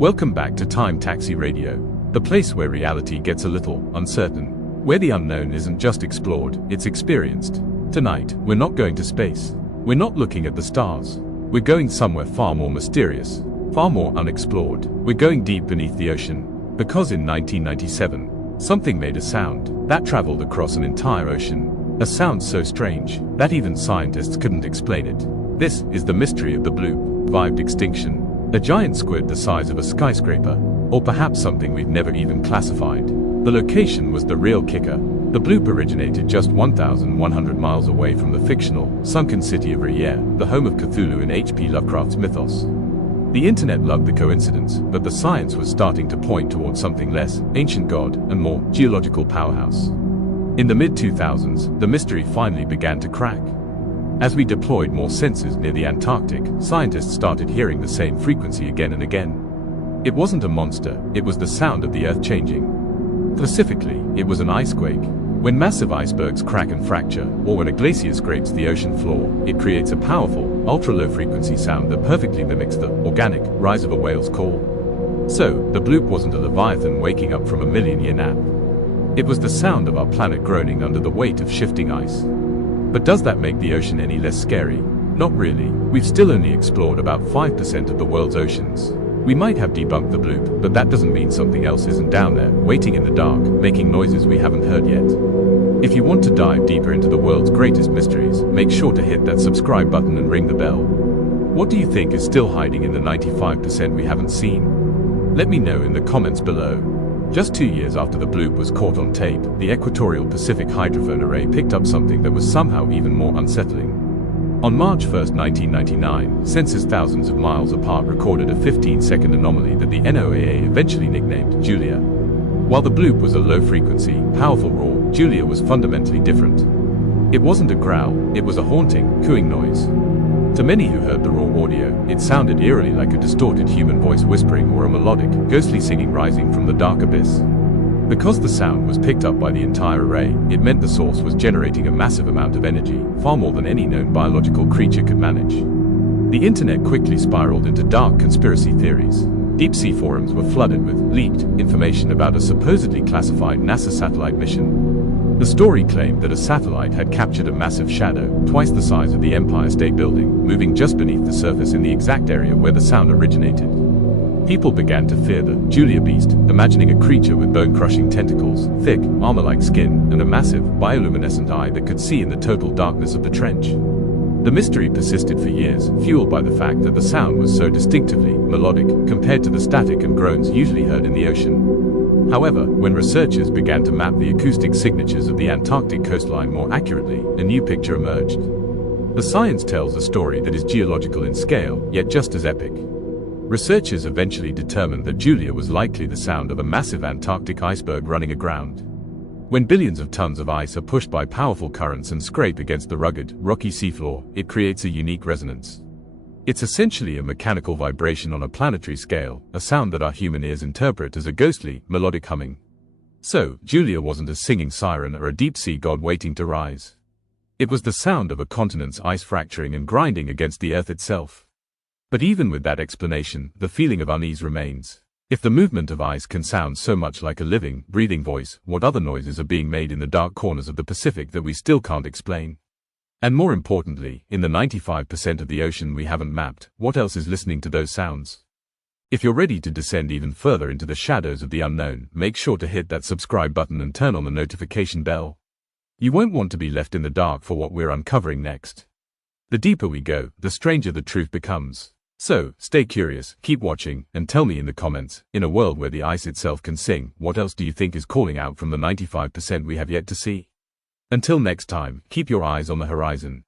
Welcome back to Time Taxi Radio, the place where reality gets a little uncertain, where the unknown isn't just explored, it's experienced. Tonight, we're not going to space. We're not looking at the stars. We're going somewhere far more mysterious, far more unexplored. We're going deep beneath the ocean, because in 1997, something made a sound that traveled across an entire ocean. A sound so strange that even scientists couldn't explain it. This is the mystery of the Bloop, vived extinction. A giant squid the size of a skyscraper, or perhaps something we've never even classified. The location was the real kicker. The Bloop originated just 1,100 miles away from the fictional, sunken city of Eerily, the home of Cthulhu in H.P. Lovecraft's mythos. The internet loved the coincidence, but the science was starting to point towards something less, ancient god, and more, geological powerhouse. In the mid-2000s, the mystery finally began to crack. As we deployed more sensors near the Antarctic, scientists started hearing the same frequency again and again. It wasn't a monster, it was the sound of the Earth changing. Specifically, it was an icequake. When massive icebergs crack and fracture, or when a glacier scrapes the ocean floor, it creates a powerful, ultra-low frequency sound that perfectly mimics the organic rise of a whale's call. So, the Bloop wasn't a leviathan waking up from a million-year nap. It was the sound of our planet groaning under the weight of shifting ice. But does that make the ocean any less scary? Not really. We've still only explored about 5% of the world's oceans. We might have debunked the Bloop, but that doesn't mean something else isn't down there, waiting in the dark, making noises we haven't heard yet. If you want to dive deeper into the world's greatest mysteries, make sure to hit that subscribe button and ring the bell. What do you think is still hiding in the 95% we haven't seen? Let me know in the comments below. Just 2 years after the Bloop was caught on tape, the equatorial Pacific hydrophone array picked up something that was somehow even more unsettling. On March 1, 1999, sensors thousands of miles apart recorded a 15-second anomaly that the NOAA eventually nicknamed Julia. While the Bloop was a low-frequency, powerful roar, Julia was fundamentally different. It wasn't a growl, it was a haunting, cooing noise. To many who heard the raw audio, it sounded eerily like a distorted human voice whispering or a melodic, ghostly singing rising from the dark abyss. Because the sound was picked up by the entire array, it meant the source was generating a massive amount of energy, far more than any known biological creature could manage. The internet quickly spiraled into dark conspiracy theories. Deep-sea forums were flooded with leaked information about a supposedly classified NASA satellite mission. The story claimed that a satellite had captured a massive shadow, twice the size of the Empire State Building, moving just beneath the surface in the exact area where the sound originated. People began to fear the Julia beast, imagining a creature with bone-crushing tentacles, thick, armor-like skin, and a massive, bioluminescent eye that could see in the total darkness of the trench. The mystery persisted for years, fueled by the fact that the sound was so distinctively melodic compared to the static and groans usually heard in the ocean. However, when researchers began to map the acoustic signatures of the Antarctic coastline more accurately, a new picture emerged. The science tells a story that is geological in scale, yet just as epic. Researchers eventually determined that Julia was likely the sound of a massive Antarctic iceberg running aground. When billions of tons of ice are pushed by powerful currents and scrape against the rugged, rocky seafloor, it creates a unique resonance. It's essentially a mechanical vibration on a planetary scale, a sound that our human ears interpret as a ghostly, melodic humming. So, Julia wasn't a singing siren or a deep-sea god waiting to rise. It was the sound of a continent's ice fracturing and grinding against the Earth itself. But even with that explanation, the feeling of unease remains. If the movement of ice can sound so much like a living, breathing voice, what other noises are being made in the dark corners of the Pacific that we still can't explain? And more importantly, in the 95% of the ocean we haven't mapped, what else is listening to those sounds? If you're ready to descend even further into the shadows of the unknown, make sure to hit that subscribe button and turn on the notification bell. You won't want to be left in the dark for what we're uncovering next. The deeper we go, the stranger the truth becomes. So, stay curious, keep watching, and tell me in the comments, in a world where the ice itself can sing, what else do you think is calling out from the 95% we have yet to see? Until next time, keep your eyes on the horizon.